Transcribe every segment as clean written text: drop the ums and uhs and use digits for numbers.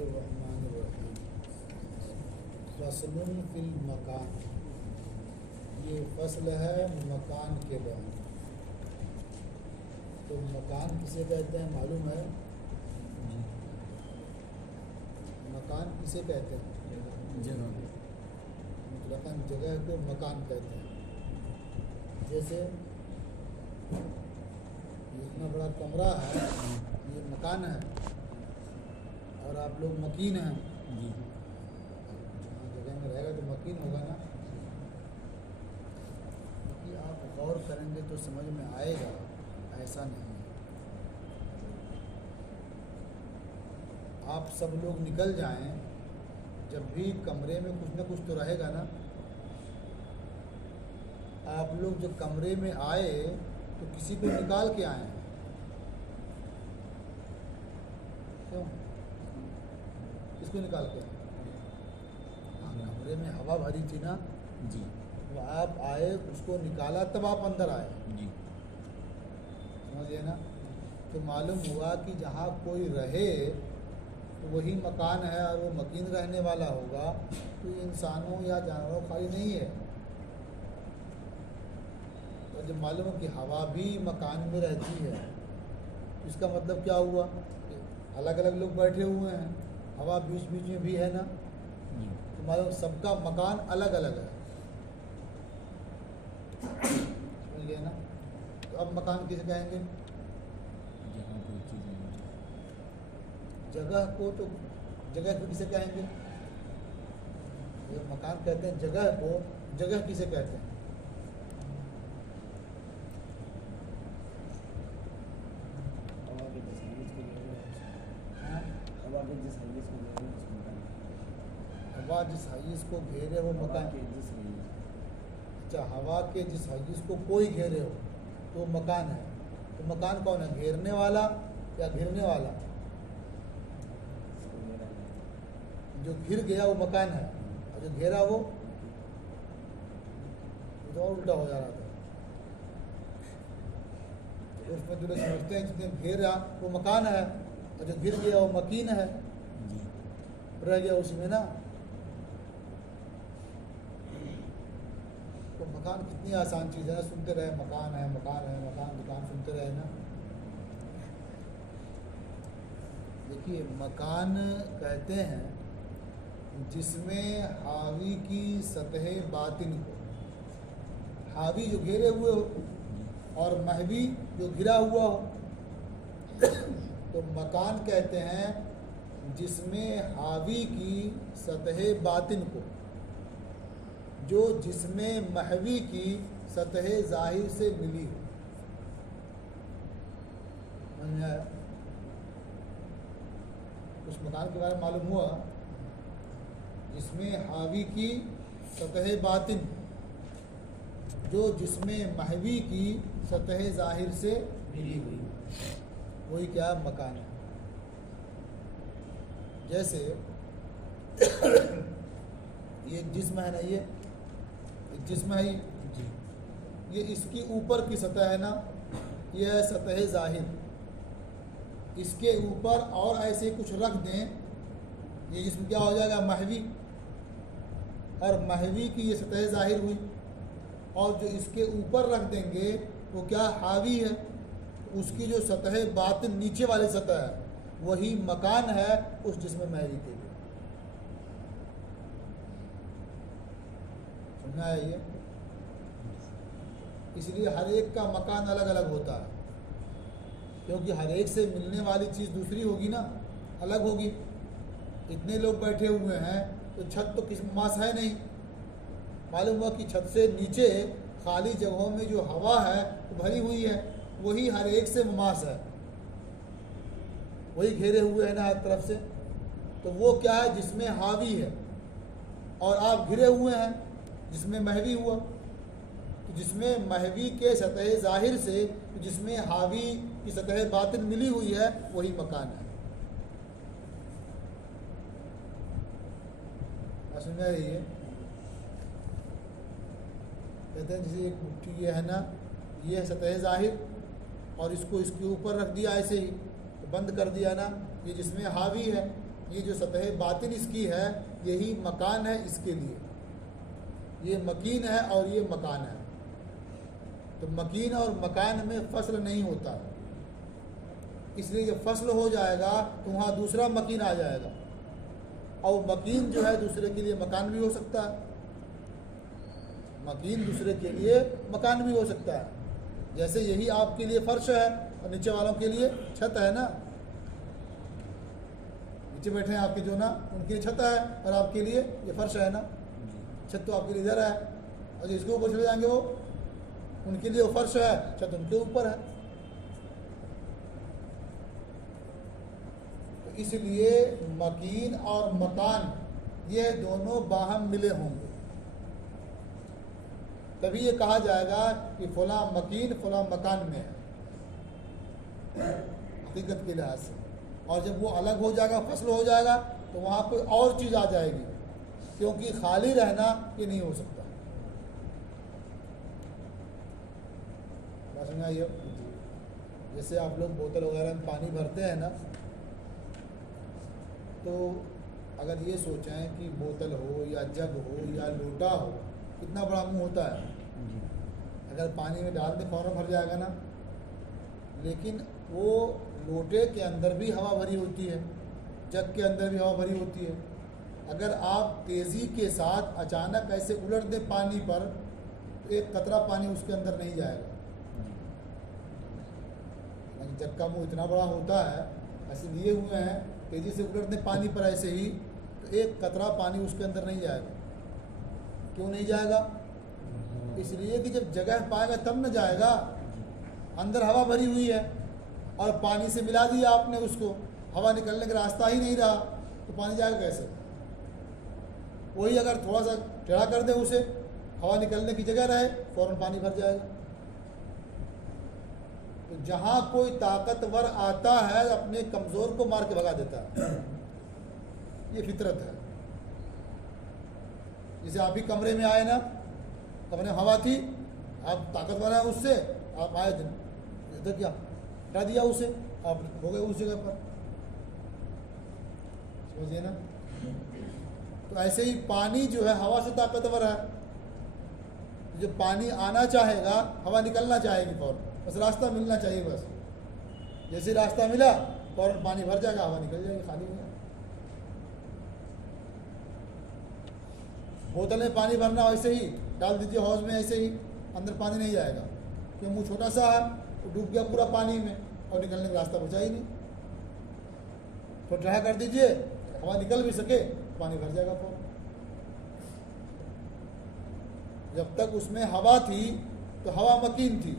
बिस्मिल्लाहिर्रहमानिर्रहीम। फस्लुन फिल मकान, ये फसल है मकान के बयान। तो मकान किसे कहते हैं मालूम है? मकान किसे कहते हैं? जगह। मुतलकन जगह को मकान कहते हैं। जैसे ये इतना बड़ा कमरा है, ये मकान है, और आप लोग मकीन हैं। जी। जहाँ जगह में रहेगा तो मकीन होगा ना। क्योंकि आप गौर करेंगे तो समझ में आएगा, ऐसा नहीं है। आप सब लोग निकल जाएं, जब भी कमरे में कुछ ना कुछ तो रहेगा ना। आप लोग जब कमरे में आए तो किसी को निकाल के आए, क्यों? किसको निकाल के आए? हाँ, कमरे में हवा भरी थी ना जी। तो आप आए, उसको निकाला, तब आप अंदर आए। जी। समझिए ना। तो मालूम हुआ कि जहाँ कोई रहे तो वही मकान है, और वो मकीन रहने वाला होगा। तो ये इंसानों या जानवरों खाली नहीं है। और जब मालूम हो कि हवा भी मकान में रहती है, तो इसका मतलब क्या हुआ कि अलग अलग लोग बैठे हुए हैं, हवा बीच बीच में भी है ना। जी। तो मालूम सबका मकान अलग अलग है। समझ गए ना। तो अब मकान किसे कहेंगे? जहाँ कोई चीज़ नहीं। जगह को तो जगह को किसे कहेंगे? ये मकान कहते हैं जगह को, जगह किसे कहते हैं? हाँ? हवा जिस हयीज को घेरे वो मकान। अच्छा, हवा के जिस हयीज को कोई घेरे हो तो मकान है। तो मकान कौन है? घेरने वाला या घिरने वाला? जो घिर गया वो मकान है, और जो घेरा वो तो और उल्टा हो जा रहा था। तो उसमें जो लोग समझते हैं जिसने घेरा वो मकान है, और जो घिर गया वो मकीन है। जी। रह गया उसमें ना। तो मकान कितनी आसान चीज़ है ना। सुनते रहे मकान है, मकान है, मकान दुकान सुनते रहे ना। देखिए, मकान कहते हैं जिसमें हावी की सतह बातिन को, हावी जो घेरे हुए हो और महवी जो घिरा हुआ हो, तो मकान कहते हैं जिसमें हावी की सतह बातिन को, जो जिसमें महवी की सतह जाहिर से मिली हो। समझ में आया? उस मकान के बारे में मालूम हुआ जिसमें हावी की सतह बातिन, जो जिसमें महवी की सतह जाहिर से मिली हुई, वही क्या मकान है। जैसे ये जिस्म है ना, ये जिस्म है जी। ये इसकी ऊपर की सतह है ना, ये है सतह जाहिर। इसके ऊपर और ऐसे कुछ रख दें, ये जिस्म क्या हो जाएगा? महवी। और महवी की ये सतह जाहिर हुई, और जो इसके ऊपर रख देंगे वो क्या? हावी है। उसकी जो सतह बातिन नीचे वाली सतह है, वही मकान है उस जिस्म महवी के लिए। समझा है ये? इसलिए हर एक का मकान अलग अलग होता है, क्योंकि हर एक से मिलने वाली चीज़ दूसरी होगी ना, अलग होगी। इतने लोग बैठे हुए हैं तो छत तो किस मास है नहीं। मालूम हुआ कि छत से नीचे खाली जगहों में जो हवा है वो भरी हुई है, वही हर एक से मुमास है, वही घेरे हुए है ना हर तरफ से। तो वो क्या है? जिसमें हावी है, और आप घिरे हुए हैं जिसमें महवी हुआ। तो जिसमें महवी के सतह जाहिर से जिसमें हावी की सतह बातिन मिली हुई है, वही मकान है। समझ रही है? कहते हैं जैसे एक मुट्ठी ये है ना, ये है सतह जाहिर, और इसको इसके ऊपर रख दिया ऐसे ही, तो बंद कर दिया ना, ये जिसमें हावी है। ये जो सतह बातिन इसकी है यही मकान है इसके लिए, ये मकीन है और ये मकान है। तो मकीन और मकान में फसल नहीं होता, इसलिए जब फसल हो जाएगा तो वहाँ दूसरा मकीन आ जाएगा, और मकीन जो है दूसरे के लिए मकान भी हो सकता है, मकीन दूसरे के लिए मकान भी हो सकता है। जैसे यही आपके लिए फर्श है और नीचे वालों के लिए छत है ना, नीचे बैठे हैं आपके जो ना, उनके लिए छत है और आपके लिए ये फर्श है ना। छत तो आपके लिए इधर है और जिसके ऊपर चले जाएंगे वो, उनके लिए वो फर्श है, छत उनके ऊपर है। तो इसलिए मकीन और मकान ये दोनों बाहम मिले होंगे, तभी ये कहा जाएगा कि फला मकीन फला मकान में है हकीकत के लिहाज से। और जब वो अलग हो जाएगा, फसल हो जाएगा, तो वहाँ कोई और चीज़ आ जाएगी, क्योंकि खाली रहना ये नहीं हो सकता। समझ में आई हो? जैसे आप लोग बोतल वगैरह में पानी भरते हैं ना, तो अगर ये सोचें कि बोतल हो या जग हो या लोटा हो, कितना बड़ा मुंह होता है, अगर पानी में डाल दे फौरन भर जाएगा ना। लेकिन वो लोटे के अंदर भी हवा भरी होती है, जग के अंदर भी हवा भरी होती है। अगर आप तेज़ी के साथ अचानक ऐसे उलट दें पानी पर, तो एक कतरा पानी उसके अंदर नहीं जाएगा। जग का मुंह इतना बड़ा होता है, ऐसे लिए हुए हैं, तेज़ी से उलट दें पानी पर ऐसे ही, तो एक कतरा पानी उसके अंदर नहीं जाएगा। क्यों नहीं जाएगा? इसलिए कि जब जगह पाएगा तब न जाएगा। अंदर हवा भरी हुई है और पानी से मिला दिया आपने उसको, हवा निकलने का रास्ता ही नहीं रहा, तो पानी जाएगा कैसे? वही अगर थोड़ा सा टेढ़ा कर दे उसे, हवा निकलने की जगह रहे, फौरन पानी भर जाएगा। तो जहाँ कोई ताकतवर आता है अपने कमज़ोर को मार के भगा देता है, ये फितरत है। जैसे आप ही कमरे में आए ना, कमरे में हवा थी, आप ताकतवर है उससे, आप आए थे इधर क्या हटा दिया उसे, आप हो गए उस जगह पर, समझिए ना। तो ऐसे ही पानी जो है हवा से ताकतवर है, जब पानी आना चाहेगा हवा निकलना चाहेगी फौरन, बस रास्ता मिलना चाहिए। बस जैसे रास्ता मिला फौरन पानी भर जाएगा, हवा निकल जाएगी, खाली हो जाएगा। बोतल में पानी भरना वैसे ही डाल दीजिए हौज में, ऐसे ही अंदर पानी नहीं जाएगा, क्योंकि मुँह छोटा सा है, तो डूब गया पूरा पानी में और निकलने का रास्ता बचा ही नहीं। तो टेढ़ा कर दीजिए, हवा निकल भी सके, पानी भर जाएगा फौरन। जब तक उसमें हवा थी तो हवा मकीन थी,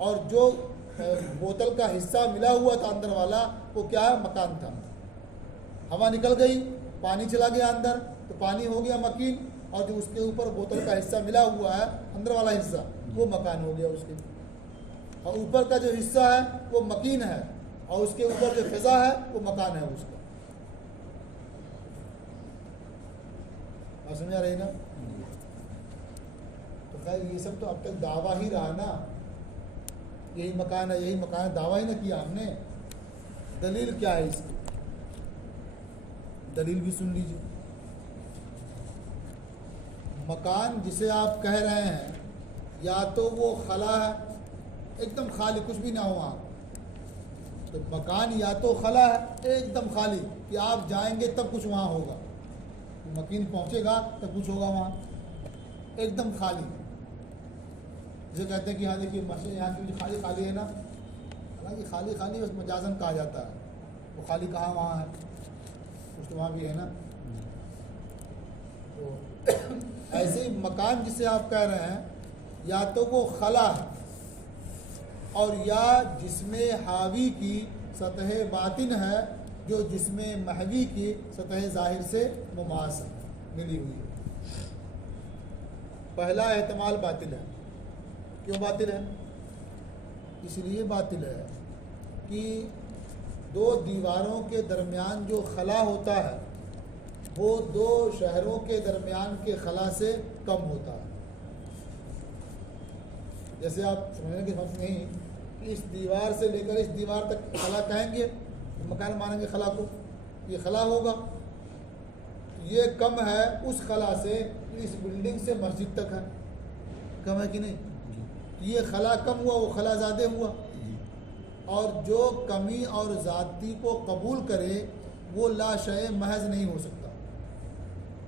और जो बोतल का हिस्सा मिला हुआ था अंदर वाला, वो क्या है? मकान था। हवा निकल गई, पानी चला गया अंदर, तो पानी हो गया मकीन, और जो उसके ऊपर बोतल का हिस्सा मिला हुआ है अंदर वाला हिस्सा, वो मकान हो गया उसके। और ऊपर का जो हिस्सा है वो मकीन है, और उसके ऊपर जो फिजा है वो मकान है उसका। समझ आ रही ना? तो खैर ये सब तो अब तक दावा ही रहा ना, यही मकान है, यही मकान है, दावा ही ना किया हमने। दलील क्या है इसकी? दलील भी सुन लीजिए। मकान जिसे आप कह रहे हैं, या तो वो खला है, एकदम खाली, कुछ भी ना हो वहाँ, तो मकान या तो खला है एकदम खाली कि आप जाएंगे तब कुछ वहाँ होगा, मकीन पहुँचेगा तब कुछ होगा वहाँ, एकदम खाली। जैसे कहते हैं कि हाँ देखिए मस्जिद यहाँ की खाली खाली है ना, हालांकि खाली खाली बस मजाजन कहा जाता है, वो खाली कहाँ वहाँ है, कुछ तो वहाँ भी है ना। तो ऐसे ही मकान जिसे आप कह रहे हैं, या तो वो खला है, और या जिसमें हावी की सतह बातिन है, जो जिसमें महवी की सतह ज़ाहिर से मुमास मिली हुई है। पहला एहतमाल बातिल है। क्यों बातिल है? इसलिए बातिल है कि दो दीवारों के दरमियान जो खला होता है वो दो शहरों के दरमियान के खला से कम होता है। जैसे आप समझने की बात नहीं कि इस दीवार से लेकर इस दीवार तक खला कहेंगे, मकान मानेंगे खला को, ये खला होगा। ये कम है उस खला से इस बिल्डिंग से मस्जिद तक है, कम है कि नहीं? जी ये खला कम हुआ, वो खला ज़्यादा हुआ। जी और जो कमी और ज़ाती को कबूल करे वो ला शय महज नहीं हो सकता।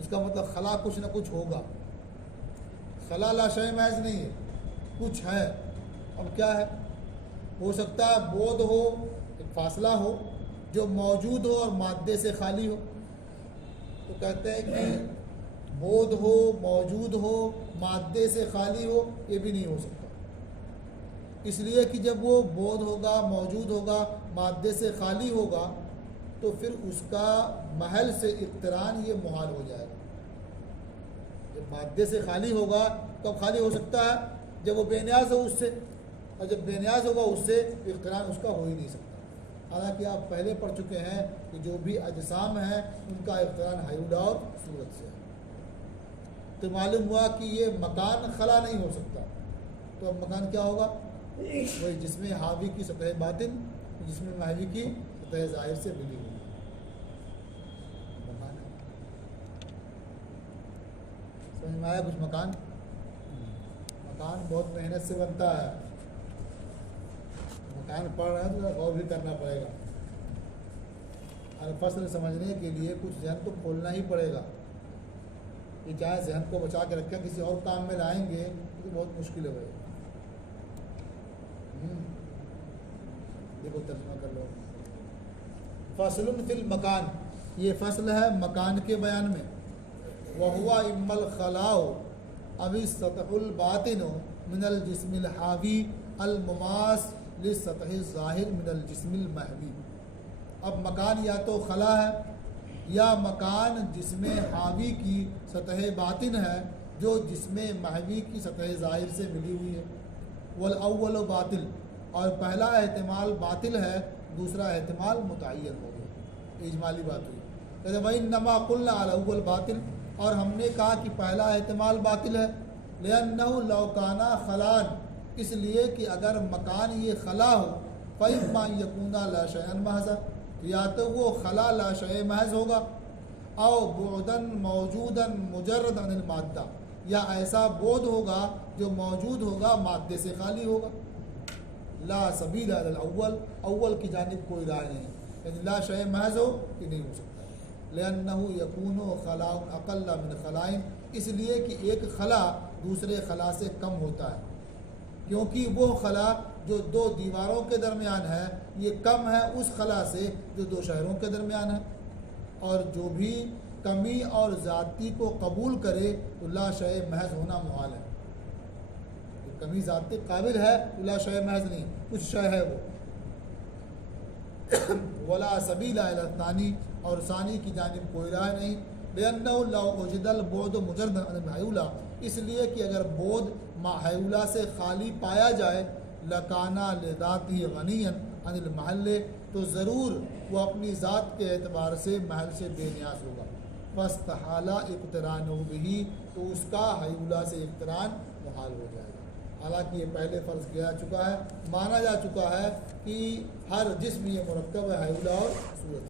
इसका मतलब खला कुछ ना कुछ होगा, खला ला शय महज नहीं है, कुछ है। अब क्या है? हो सकता है बोध हो, एक फासला हो जो मौजूद हो और मादे से खाली हो। तो कहते हैं कि बोध हो, मौजूद हो, मादे से खाली हो, ये भी नहीं हो सकता। इसलिए कि जब वो बोध होगा, मौजूद होगा, मादे से खाली होगा, तो फिर उसका महल से इक़्तिरान ये मुहाल हो जाएगा। जब मादे से खाली होगा तो खाली हो सकता है जब वो बेनियाज हो उससे, और जब बेनियाज होगा उससे इक़्तिरान उसका हो ही नहीं सकता। हालांकि आप पहले पढ़ चुके हैं कि जो भी अजसाम हैं उनका इक़्तिरान हयूला और सूरत से है। तो मालूम हुआ कि ये मकान खला नहीं हो सकता। तो अब मकान क्या होगा? वही जिसमें हावी की सतह बातिन, जिसमें महवी की सतह ज़ाहिर से मिली हुई है, मकान है। समझ में आया कुछ? मकान बहुत मेहनत से बनता है। मकान पढ़ रहे हैं तो गौर भी करना पड़ेगा। और फसल समझने के लिए कुछ जहन तो खोलना ही पड़ेगा। कि चाहे जहन को बचा के रखें, किसी और काम में लाएंगे तो बहुत मुश्किल है भाई। देखो तर्जुमा कर लो। फसलुन फिल मकान, ये फसल है मकान के बयान में। वह हुआ इम्मल खलाओ अभी सतहुल बातिनो मिनल जिस्मिल हावी अल मुमास लिस सतह ज़ाहिर मिनल जिस्मिल महवी। अब मकान या तो खला है या मकान जिसमें हावी की सतह बातिन है जो जिसमें महवी की सतह ज़ाहिर से मिली हुई है। वल अव्वल बातिल, और पहला एहतिमाल बातिल है, दूसरा एहतिमाल मुतय्यन हो गया। इजमाली बात हुई। कहते वही नमा कुल्ला अल अव्वल बातिल, और हमने कहा कि पहला एहतिमाल बातिल है। लिअन्नहु लौकाना खलान, इसलिए कि अगर मकान ये खला हो, फ़इम्मा यकूना ला शयअन महज़ा, या तो वो खला ला शय महज होगा, औ बुअदन मौजूदन मुजर्रद अनिल माद्दा, या ऐसा बोध होगा जो मौजूद होगा मादे से खाली होगा। ला सबील अलल अव्वल, अव्वल की जानिब कोई राय नहीं, यानी ला शय महज हो कि नहीं हो सकता। लिअन्नहु यकूनु खलाउन अक़ल्ल मिन खलाइन, इसलिए कि एक खला दूसरे खला से कम होता है, क्योंकि वो खला जो दो दीवारों के दरमियान है ये कम है उस खला से जो दो शहरों के दरमियान है। और जो भी कमी और ज़ाती को कबूल करे तो ला शय महज होना मुहाल है। जो कमी ज़ाती काबिल है तो ला शय महज नहीं, कुछ शय है वो। वला सबीला इला तानी, और सानी की जानिब कोई राह नहीं। लिअन्नहु लौ उजिदल बोध मुजर्रद अन महयूला, इसलिए कि अगर बोध महयूला से खाली पाया जाए, लकाना लिदाती गनियन अनिल महल्ले, तो ज़रूर वो अपनी ज़ात के एतबार से महल से बेनियाज होगा। फस्तहाला इक़्तिरान बिही, तो उसका हयूला से इक़्तिरान मुहाल हो जाएगा। हालांकि ये पहले फ़र्ज़ किया जा चुका है, माना जा चुका है कि हर जिस्म ये मुरक्कब है हयूला और सूरत।